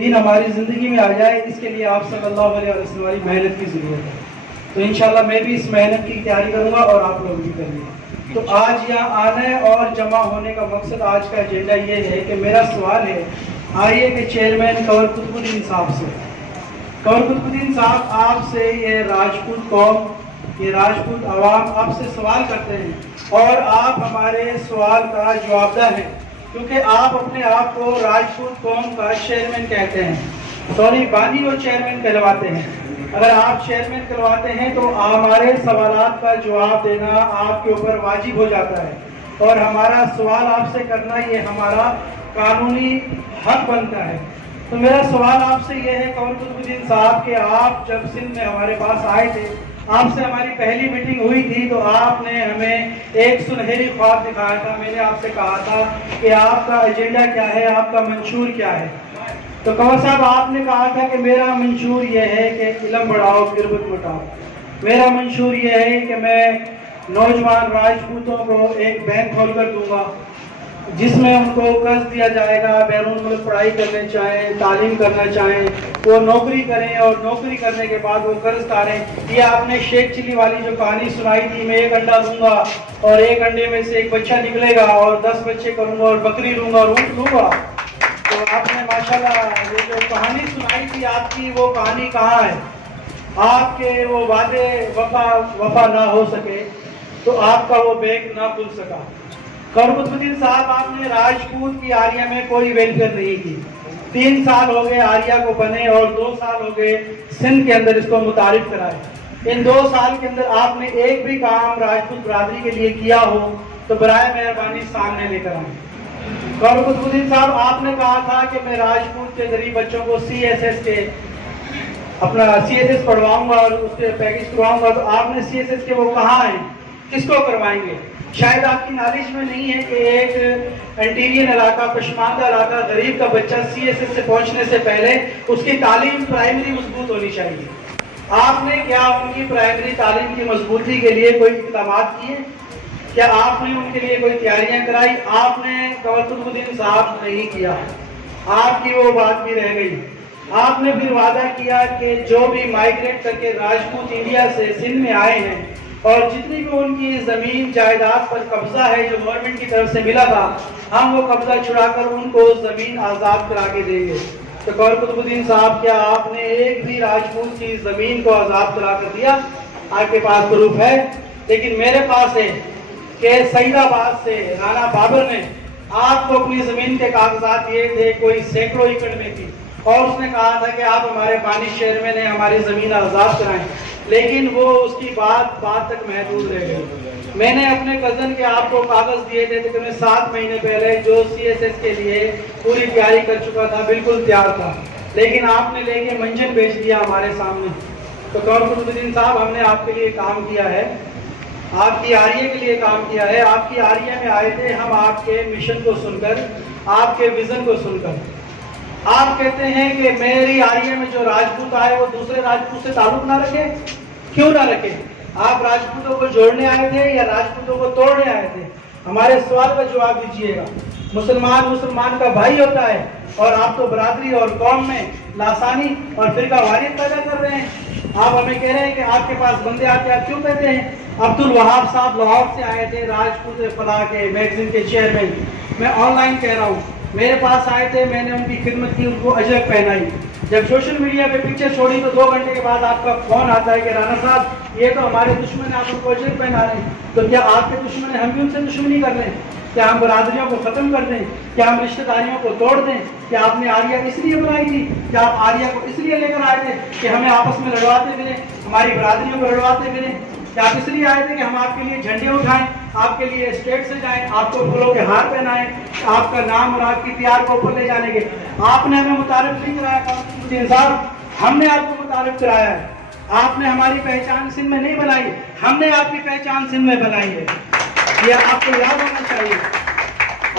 دین ہماری زندگی میں آ جائے، اس کے لیے آپ صلی اللہ علیہ وسلم والی محنت کی ضرورت ہے۔ تو انشاءاللہ میں بھی اس محنت کی تیاری کروں گا اور آپ لوگ بھی کریں گے۔ تو آج یہاں آنے اور جمع ہونے کا مقصد، آج کا ایجنڈا یہ ہے کہ میرا سوال ہے آئیے کے چیئرمین کنور قطب الدین صاحب سے۔ کنور قطب الدین صاحب، آپ سے یہ راجپوت قوم، یہ راجپوت عوام آپ سے سوال کرتے ہیں اور آپ ہمارے سوال کا جواب دہ ہیں، کیونکہ آپ اپنے آپ کو راجپوت قوم کا چیئرمین کہتے ہیں، سوری بانی اور چیئرمین کہلواتے ہیں۔ اگر آپ چیئرمین کہلواتے ہیں تو ہمارے سوالات کا جواب دینا آپ کے اوپر واجب ہو جاتا ہے، اور ہمارا سوال آپ سے کرنا یہ ہمارا قانونی حق بنتا ہے۔ تو میرا سوال آپ سے یہ ہے کنور قطب الدین صاحب کہ آپ جب سندھ میں ہمارے پاس آئے تھے، آپ سے ہماری پہلی میٹنگ ہوئی تھی، تو آپ نے ہمیں ایک سنہری خواب دکھایا تھا۔ میں نے آپ سے کہا تھا کہ آپ کا ایجنڈا کیا ہے، آپ کا منشور کیا ہے۔ تو کنور صاحب آپ نے کہا تھا کہ میرا منشور یہ ہے کہ علم بڑھاؤ غربت مٹاؤ۔ میرا منشور یہ ہے کہ میں نوجوان راجپوتوں کو ایک بینک کھول کر دوں گا، جس میں ان کو قرض دیا جائے گا، بیرون ملک پڑھائی کرنے چاہیں، تعلیم کرنا چاہیں، وہ نوکری کریں، اور نوکری کرنے کے بعد وہ قرض اتاریں۔ یہ آپ نے شیخ چلی والی جو کہانی سنائی تھی، میں ایک انڈا دوں گا اور ایک انڈے میں سے ایک بچہ نکلے گا، اور 10 بچے کروں گا، اور بکری لوں گا اور اونٹ لوں گا۔ تو آپ نے ماشاءاللہ یہ جو کہانی سنائی تھی آپ کی، وہ کہانی کہاں ہے؟ آپ کے وہ وعدے وفا نہ ہو سکے تو آپ کا وہ بینک نہ کھل سکا۔ کنور قطب الدین صاحب، آپ نے راجپوت کی آریہ میں کوئی ویلفیئر نہیں کی۔ 3 سال ہو گئے آریہ کو بنے، اور 2 سال ہو گئے سندھ کے اندر اس کو متعارف کرائے۔ ان 2 سال کے اندر آپ نے ایک بھی کام راجپوت برادری کے لیے کیا ہو تو برائے مہربانی سامنے لے کر آئیں۔ کنور قطب الدین صاحب، آپ نے کہا تھا کہ میں راجپوت کے غریب بچوں کو سی ایس ایس پڑھواؤں گا اور اس کے پیکج کرواؤں گا، تو آپ نے سی ایس ایس کے وہ کہاں ہیں، کس کو کروائیں گے؟ شاید آپ کی نالج میں نہیں ہے کہ ایک انٹیرین علاقہ، پشماندہ علاقہ، غریب کا بچہ سی ایس ایس سے پہنچنے سے پہلے اس کی تعلیم پرائمری مضبوط ہونی چاہیے۔ آپ نے کیا ان کی پرائمری تعلیم کی مضبوطی کے لیے کوئی اقدامات کیے؟ کیا آپ نے ان کے لیے کوئی تیاریاں کرائی؟ آپ نے کنور قطب الدین صاحب نہیں کیا، آپ کی وہ بات بھی رہ گئی۔ آپ نے پھر وعدہ کیا کہ جو بھی مائیگریٹ کر کے راجپوت انڈیا سے سندھ میں آئے ہیں، اور جتنی بھی ان کی زمین جائیداد پر قبضہ ہے جو گورنمنٹ کی طرف سے ملا تھا، ہم وہ قبضہ چھڑا کر ان کو زمین آزاد کرا کے دیں گے۔ تو کنور قطب الدین صاحب، کیا آپ نے ایک بھی راجپوت کی زمین کو آزاد کرا کر دیا؟ آپ کے پاس پروف ہے، لیکن میرے پاس ہے کہ سعید آباد سے رانا بابر نے آپ کو اپنی زمین کے کاغذات دیے تھے، کوئی سینکڑوں ایکڑ میں تھی، اور اس نے کہا تھا کہ آپ ہمارے بانی شہر میں نے ہماری زمین آزاد کرائیں، لیکن وہ اس کی بات تک محدود رہ گئی۔ میں نے اپنے کزن کے آپ کو کاغذ دیے تھے تقریباً 7 مہینے پہلے، جو سی ایس ایس کے لیے پوری تیاری کر چکا تھا، بالکل تیار تھا، لیکن آپ نے لے کے منجن بیچ دیا ہمارے سامنے۔ تو کنور قطب الدین صاحب، ہم نے آپ کے لیے کام کیا ہے، آپ کی آریہ کے لیے کام کیا ہے۔ آپ کی آریہ میں آئے تھے ہم، آپ کے مشن کو سن کر، آپ کے ویژن کو سن کر۔ آپ کہتے ہیں کہ میری آریہ میں جو راجپوت آئے وہ دوسرے راجپوت سے تعلق نہ رکھے، کیوں نہ رکھے؟ آپ راجپوتوں کو جوڑنے آئے تھے یا راجپوتوں کو توڑنے آئے تھے؟ ہمارے سوال کا جواب دیجیے گا۔ مسلمان کا بھائی ہوتا ہے، اور آپ تو برادری اور قوم میں لاسانی اور فرقہ واریت پیدا کر رہے ہیں۔ آپ ہمیں کہہ رہے ہیں کہ آپ کے پاس بندے آتے، آپ کیوں کہتے ہیں؟ عبد الوہاب صاحب لاہور سے آئے تھے، راجپوت فلاح کے میگزین کے چیئرمین، میں آن لائن کہہ رہا ہوں، میرے پاس آئے تھے، میں نے ان کی خدمت کی، ان کو اجرک پہنائی۔ جب سوشل میڈیا پہ پکچر چھوڑی تو 2 گھنٹے کے بعد آپ کا فون آتا ہے کہ رانا صاحب یہ تو ہمارے دشمن ہیں، آپ ان کو اجرک پہنا رہے ہیں، تو کیا آپ کے دشمن ہیں؟ ہم بھی ان سے دشمنی کر لیں؟ کیا ہم برادریوں کو ختم کر دیں؟ کیا ہم رشتہ داریوں کو توڑ دیں؟ کیا آپ نے آریہ اس لیے بنائی تھی؟ کیا آپ آریہ کو اس لیے لے کر آئے تھے کہ ہمیں آپس میں لڑواتے پھریں، ہماری برادریوں کو لڑواتے پھریں؟ کیا آپ اس لیے آئے تھے کہ ہم آپ کے لیے جھنڈے اٹھائیں، آپ کے لیے اسٹیٹ سے جائیں، آپ کو پھولوں کے ہار پہنائیں، آپ کا نام اور آپ کی پیار کو اوپر لے جانے کے؟ آپ نے ہمیں متعارف نہیں کرایا کنور الدین صاحب، ہم نے آپ کو متعارف کرایا ہے۔ آپ نے ہماری پہچان سندھ میں نہیں بنائی، ہم نے آپ کی پہچان سندھ میں بنائی ہے، یہ آپ کو یاد ہونا چاہیے۔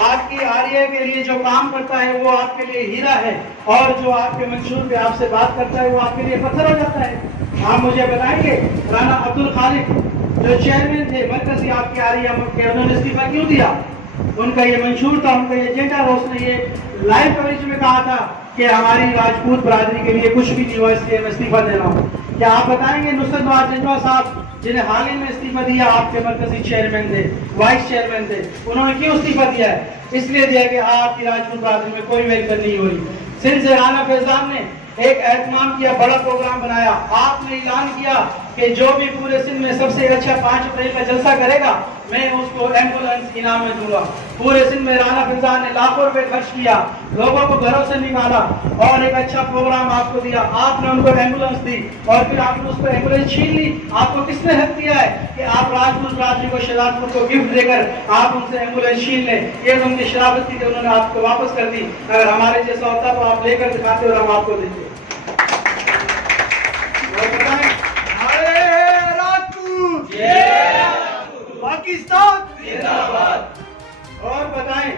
آپ کی آریہ کے لیے جو کام کرتا ہے وہ آپ کے لیے ہیرا ہے، اور جو آپ کے منشور پہ آپ سے بات کرتا ہے وہ آپ کے لیے پتھر ہو جاتا ہے۔ آپ مجھے بتائیں گے رانا عبد الخالق جو چیئرمین تھے مرکزی آپ کی آریہ کے، انہوں نے استعفیٰ کیوں دیا؟ उनका ये मंशूर था, उनका ये एजेंडा था। उसने ये लाइव कवरेज में कहा था कि हमारी राजपूत बरादरी के लिए कुछ भी नहीं हुआ, इसलिए मैं इस्तीफा दे रहा हूँ। क्या आप बताएंगे नुसरत नवाज जंजवा साहब जिन्हें हाल ही में इस्तीफा दिया, आपके मरकजी चेयरमैन थे, वाइस चेयरमैन थे, उन्होंने क्यों इस्तीफा दिया है? इसलिए दिया कि आपकी राजपूत बरादरी में कोई वेलकम नहीं हुई। सिंध से राना फैजान ने एक एहतमाम किया, बड़ा प्रोग्राम बनाया, आपने ऐलान किया कि जो भी पूरे सिंध में सबसे अच्छा 5 अप्रैल का जलसा करेगा मैं उसको एम्बुलेंस इनाम में दूंगा। पूरे सिंध में राना फैजान ने लाखों रुपए खर्च किया, लोगों को घरों से निकाला और एक अच्छा प्रोग्राम आपको दिया। आपने उनको एम्बुलेंस दी और फिर आपने उसको एम्बुलेंस छीन ली। आपको किसने हक दिया है कि आप राजपूत बरादरी को, शहजादपुर को गिफ्ट देकर आप उनसे एम्बुलेंस छीन लें? ये तो उनकी शराफत थी कि उन्होंने आपको वापस कर दी। अगर हमारे जैसा होता तो आप लेकर दिखाते और हम आपको देते। पाकिस्तान जिंदाबाद। और बताएं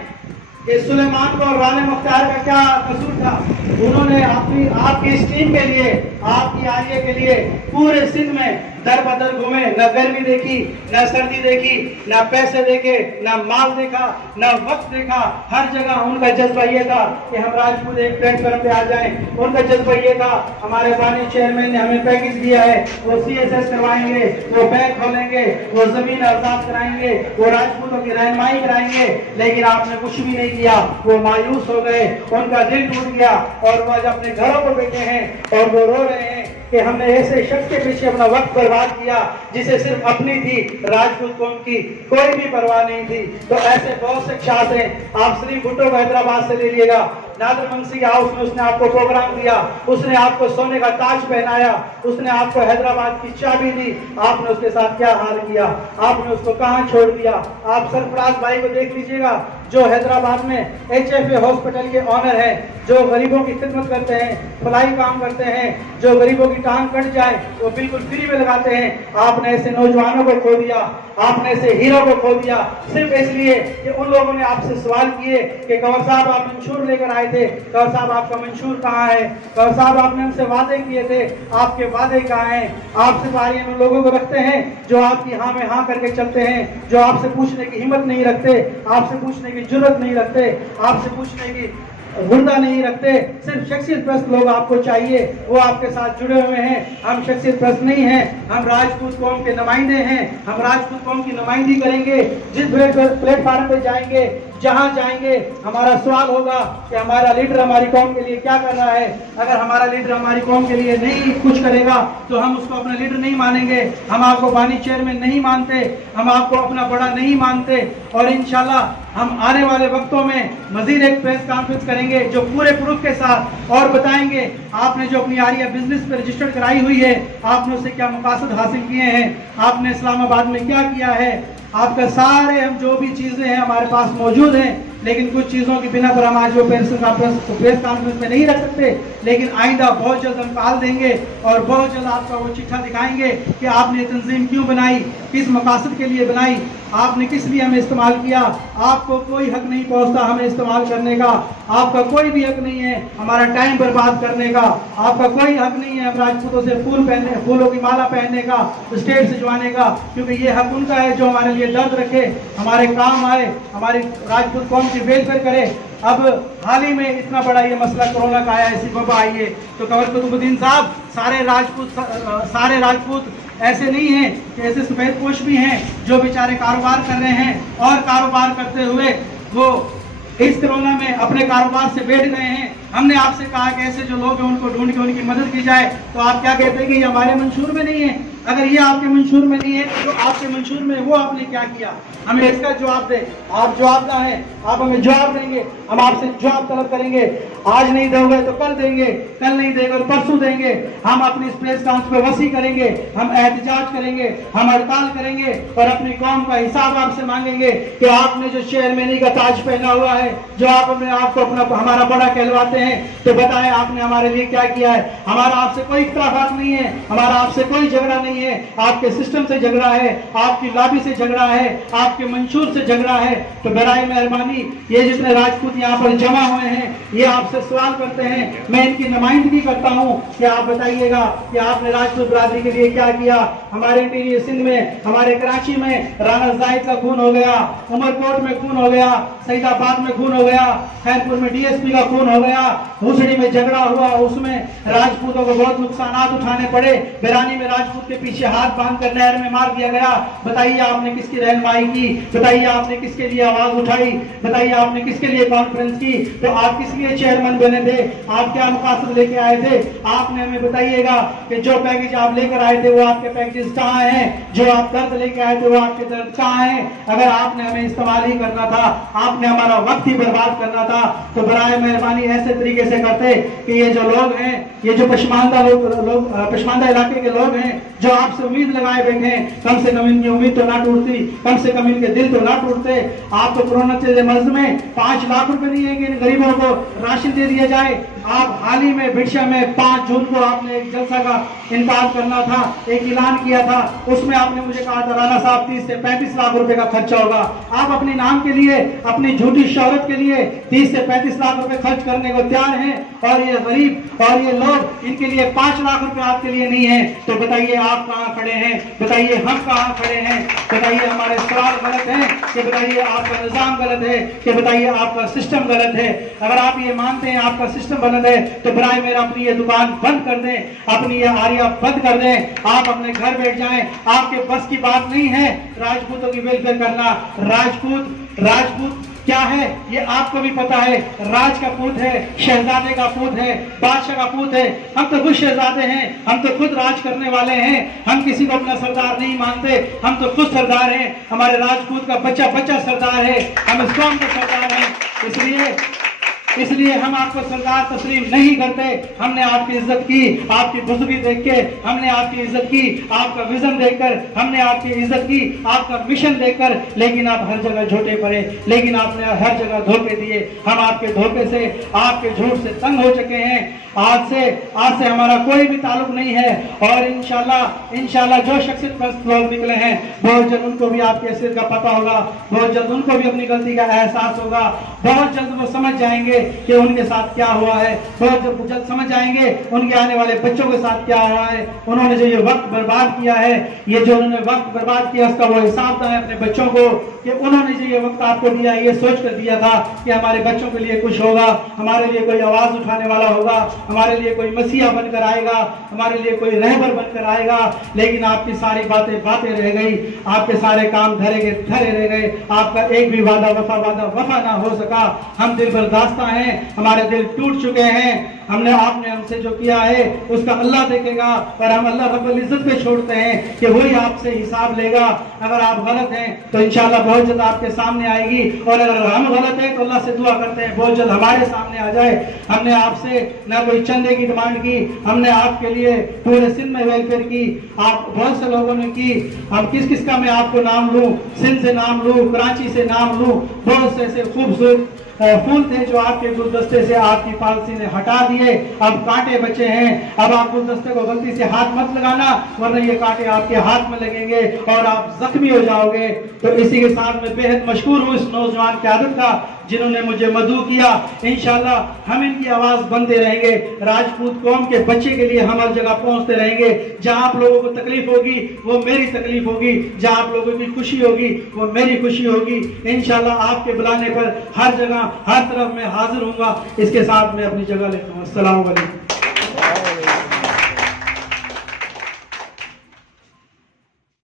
कि सुलेमान को और रानी मुख्तार का क्या कसूर था? उन्होंने आपकी स्कीम के लिए, आपकी आलिया के लिए पूरे सिंध में दर बदर घूमे, न गर्मी देखी, न सर्दी देखी, न पैसे देखे, न माल देखा, न वक्त देखा। हर जगह उनका जज्बा ये था कि हम राजपूत एक प्लेटफॉर्म पे आ जाएं। उनका जज्बा ये था, हमारे बानी चेयरमैन ने हमें पैकेज दिया है, वो CSS करवाएंगे, वो बैंक खोलेंगे, वो जमीन आजाद कराएंगे, वो राजपूतों की रहनुमाई कराएंगे। लेकिन आपने कुछ भी नहीं किया। वो मायूस हो गए, उनका दिल टूट गया और वो आज अपने घरों पर बैठे हैं और वो रो रहे हैं कि हमने ऐसे शख्स के पीछे अपना वक्त बर्बाद किया जिसे सिर्फ अपनी थी, राजपूत कौम की कोई भी परवाह नहीं थी। तो ऐसे बहुत से शख्स हैं। आप श्री भुट्टो को हैदराबाद से ले लीजिएगा, नादर मंसी हाउस में उसने आपको प्रोग्राम दिया, उसने आपको सोने का ताज पहनाया, उसने आपको हैदराबाद की चाबी दी। आपने उसके साथ क्या हाल किया? आपने उसको कहां छोड़ दिया? आप सरफराज भाई को देख लीजिएगा जो हैदराबाद में HFA हॉस्पिटल के ऑनर है, जो गरीबों की खिदमत करते हैं, भलाई काम करते हैं, जो गरीबों की टांग कट जाए वो बिल्कुल फ्री में लगाते हैं। आपने ऐसे नौजवानों को खो दिया, आपने ऐसे हीरो को खो दिया सिर्फ इसलिए कि उन लोगों ने आपसे सवाल किए कि कंवर साहब आप मंशूर लेकर आए थे, कंवर साहब आपका मंशूर कहाँ है? कंवर साहब आपने हमसे वादे किए थे, आपके वादे कहाँ हैं? आप सिपाही उन लोगों को रखते हैं जो आपकी हाँ में हाँ करके चलते हैं, जो आपसे पूछने की हिम्मत नहीं रखते, आपसे पूछने की जुर्रत नहीं रखते, आपसे पूछने की गुर्दा नहीं रखते। सिर्फ शख्सियत प्रस्त लोग आपको चाहिए, वो आपके साथ जुड़े हुए हैं। हम शख्सियत प्रस्त नहीं हैं, हम राजपूत कौम के नुमाइंदे हैं। हम राजपूत कौम की नुमाइंदगी करेंगे। जिस प्लेटफार्म पे जाएंगे, जहां जाएंगे, हमारा सवाल होगा कि हमारा लीडर हमारी कौम के लिए क्या कर रहा है। अगर हमारा लीडर हमारी कौम के लिए नहीं कुछ करेगा तो हम उसको अपना लीडर नहीं मानेंगे, हम आपको बानी चेयरमैन नहीं मानते, हम आपको अपना बड़ा नहीं मानते। और इंशाल्लाह हम आने वाले वक्तों में मजीद एक प्रेस कॉन्फ्रेंस करेंगे जो पूरे प्रूफ के साथ और बताएंगे आपने जो अपनी आलिया बिजनेस पे रजिस्टर्ड कराई हुई है, आपने उससे क्या मकासद हासिल किए हैं, आपने इस्लामाबाद में क्या किया है। आपका सारे हम जो भी चीज़ें हैं हमारे पास मौजूद हैं, लेकिन कुछ चीज़ों की बिना पर हम आज वो प्रेस कॉन्फ्रेंस में नहीं रख सकते। लेकिन आइंदा बहुत जल्द हम कॉल देंगे और बहुत जल्द आपका वो चिट्ठा दिखाएंगे कि आपने तंजीम क्यों बनाई, किस मकासद के लिए बनाई, आपने किस लिए हमें इस्तेमाल किया। आपको कोई हक नहीं पहुंचता हमें इस्तेमाल करने का, आपका कोई भी हक नहीं है हमारा टाइम बर्बाद करने का, आपका कोई हक नहीं है हम राजपूतों से फूलों की माला पहनने का, स्टेट भिजवाने का, क्योंकि ये हक उनका है जो हमारे लिए दर्द रखे, हमारे काम आए, हमारी राजपूत कौम की वेलफेयर करे। अब हाल ही में इतना बड़ा ये मसला कोरोना का आया, ऐसी वबा आई है, तो कंवर कुतुबुद्दीन साहब सारे राजपूत ऐसे नहीं हैं कि ऐसे सफेद पोश भी हैं जो बेचारे कारोबार कर रहे हैं और कारोबार करते हुए वो इस कोरोना में अपने कारोबार से बैठ गए हैं। हमने आपसे कहा कि ऐसे जो लोग हैं उनको ढूंढ के उनकी मदद की जाए, तो आप क्या कहते हैं कि ये हमारे मंशूर में नहीं है। अगर ये आपके मंशूर में नहीं है तो आपके मंशूर में वो आपने क्या किया, हमें इसका जवाब दें। आप जवाबदार हैं, आप हमें जवाब देंगे, हम आपसे जवाब तलब करेंगे। आज नहीं दोगे तो कल देंगे, कल नहीं देंगे तो परसों देंगे। हम अपनी इस प्रेस कॉन्फ्रेंस पे वसी करेंगे, हम एहतजाज करेंगे, हम हड़ताल करेंगे और अपनी कौम का हिसाब आपसे मांगेंगे कि आपने जो चेयरमैनी का ताज पहना हुआ है, जो आप अपने आप को अपना हमारा बड़ा कहलवाते हैं, तो बताएं आपने हमारे लिए क्या किया है। हमारा आपसे कोई इख्तलाफात नहीं है, हमारा आपसे कोई झगड़ा नहीं नहीं है, आपके सिस्टम से झगड़ा है, आपकी लॉबी से झगड़ा है, आपके मंशूर से झगड़ा है, तो बराए मेहरबानी ये जितने राजपूत यहाँ पर जमा हुए हैं ये आपसे सवाल करते हैं, मैं इनकी नुमाइंदगी करता हूँ कि आप बताइएगा कि आपने राजपूत बरादरी के लिए क्या किया। हमारे इंटीरियर सिंध में, हमारे कराची में राणा जाहिद का खून हो गया, उमरकोट में खून हो गया, सईदाबाद में खून हो गया, खैरपुर में डीएसपी का खून हो गया, भूसड़ी में झगड़ा हुआ, उसमें राजपूतों को बहुत नुकसान उठाने पड़े, बिरानी में राजपूत के पीछे हाथ बांध कर नहर में मार दिया गया। बताइए आपने किसकी रहनुमाई की, बताइए आपने किसके लिए आवाज उठाई, बताइए आपने किसके लिए कॉन्फ्रेंस की, तो आप किस लिए चेयरमैन बने थे, आप क्या मकासद लेके आए थे, आपने हमें बताइएगा कि जो पैकेज आप लेकर आए थे वो आपके पैकेज कहाँ हैं, जो आप दर्द लेके आए थे वो आपके दर्द कहाँ हैं। अगर आपने हमें इस्तेमाल ही करना था, आपने हमारा वक्त ही बर्बाद करना था, तो बराए मेहरबानी ऐसे तरीके से करते कि ये जो लोग हैं, ये जो पशमानदा पशमानदा इलाके के लोग हैं जो आपसे उम्मीद लगाए बैठे हैं, कम से कम इनकी उम्मीद तो ना टूटती, कम से कम इनके दिल तो ना टूटते। आप तो कोरोना के मर्ज में 5 लाख रुपए दिए कि इन गरीबों को राशन दे दिया जाए। आप हाल ही में बिरशा में 5 जून को आपने एक जलसा का इनकार करना था, एक ऐलान किया था, उसमें आपने मुझे कहा था राणा साहब 30 से 35 लाख रुपए का खर्चा होगा। आप अपने नाम के लिए, अपनी झूठी शोहरत के लिए 30 से 35 लाख रुपए खर्च करने को तैयार हैं, और ये गरीब और ये लोग, इनके लिए 5 लाख रुपए आपके लिए नहीं है। तो बताइए आप कहाँ खड़े हैं, बताइए हम कहाँ खड़े हैं, बताइए हमारे सवाल गलत हैं कि बताइए आपका निजाम गलत है, कि बताइए आपका सिस्टम गलत है। अगर आप ये मानते हैं आपका सिस्टम गलत है तो बराए मेरा अपनी ये दुकान बंद कर दें, अपनी ये आरिया बंद कर दें, आप अपने घर बैठ जाएं। आपके बस की बात नहीं है राजपूतों की वेलफेयर करना। राजपूत क्या है ये आपको भी पता है, राज का पूत है, शहजादे का पूत है, बादशाह का पूत है। हम तो खुद शहजादे हैं, हम तो खुद राज करने वाले हैं, हम किसी को अपना सरदार नहीं मानते, हम तो खुद सरदार हैं। हमारे राजपूत का बच्चा बच्चा सरदार है, हम इस कौम के सरदार हैं। इसलिए हम आपको सरदार तस्लीम नहीं करते। हमने आपकी इज्जत की, आपकी बुजुर्गी देख के हमने आपकी इज्जत की, आपका विजन देखकर हमने आपकी इज्जत की, आपका मिशन देखकर। लेकिन आप हर जगह झूठे पड़े, लेकिन आपने हर जगह धोखे दिए। हम आपके धोखे से, आपके झूठ से तंग हो चुके हैं। आज से हमारा कोई भी ताल्लुक नहीं है, और इंशाल्लाह जो शख्सियत परस्त लोग निकले हैं बहुत जल्द उनको भी आपकी हैसियत का पता होगा, बहुत जल्द उनको भी अपनी गलती का एहसास होगा, बहुत जल्द वो समझ जाएंगे कि उनके साथ क्या हुआ है, बहुत जल्द समझ जाएंगे उनके आने वाले बच्चों के साथ क्या हुआ है। उन्होंने जो ये वक्त बर्बाद किया है, ये जो उन्होंने वक्त बर्बाद किया उसका वो हिसाब था अपने बच्चों को, कि उन्होंने जो ये वक्त आपको दिया ये सोच कर दिया था कि हमारे बच्चों के लिए कुछ होगा, हमारे लिए कोई आवाज उठाने वाला होगा, हमारे लिए कोई मसीहा बनकर आएगा, हमारे लिए कोई रहबर बनकर आएगा। लेकिन आपकी सारी बातें रह गई, आपके सारे काम धरे रह गए, आपका एक भी वादा वफा ना हो सका। हम दिल बर्दाश्ता हैं, हमारे दिल टूट चुके हैं। आपने हमसे जो किया है उसका अल्लाह देखेगा, और हम अल्लाह रब्बुल इज्जत पे छोड़ते हैं कि वही आपसे हिसाब लेगा। अगर आप गलत हैं तो इंशाल्लाह बहुत जल्द आपके सामने आएगी, और अगर हम गलत हैं तो अल्लाह से दुआ करते हैं बहुत जल्द हमारे सामने आ जाए। हमने आपसे ना कोई चंदे की डिमांड की, हमने आपके लिए पूरे सिंध में वेलफेयर की, आप बहुत से लोगों ने की। हम किस का मैं आपको नाम लूं, सिंध से नाम लूं, कराची से नाम लूं, बहुत से ऐसे खूबसूरत फूल थे जो आपके गुलदस्ते से आपकी पॉलिसी ने हटा दिए। अब कांटे बचे हैं, अब आप गुलदस्ते को गलती से हाथ मत लगाना, वरना ये कांटे आपके हाथ में लगेंगे और आप जख्मी हो जाओगे। तो इसी के साथ मैं बेहद मशहूर हूँ इस नौजवान क़यादत का जिन्होंने मुझे मदऊ किया। इंशाल्लाह हम इनकी आवाज बनते रहेंगे, राजपूत कौम के बच्चे के लिए हम हर जगह पहुंचते रहेंगे। जहां आप लोगों को तकलीफ होगी वो मेरी तकलीफ होगी, जहां आप लोगों की खुशी होगी वो मेरी खुशी होगी। इंशाल्लाह आपके बुलाने पर हर जगह हर तरफ मैं हाजिर हूँगा। इसके साथ मैं अपनी जगह लेता हूँ। अस्सलाम वालेकुम।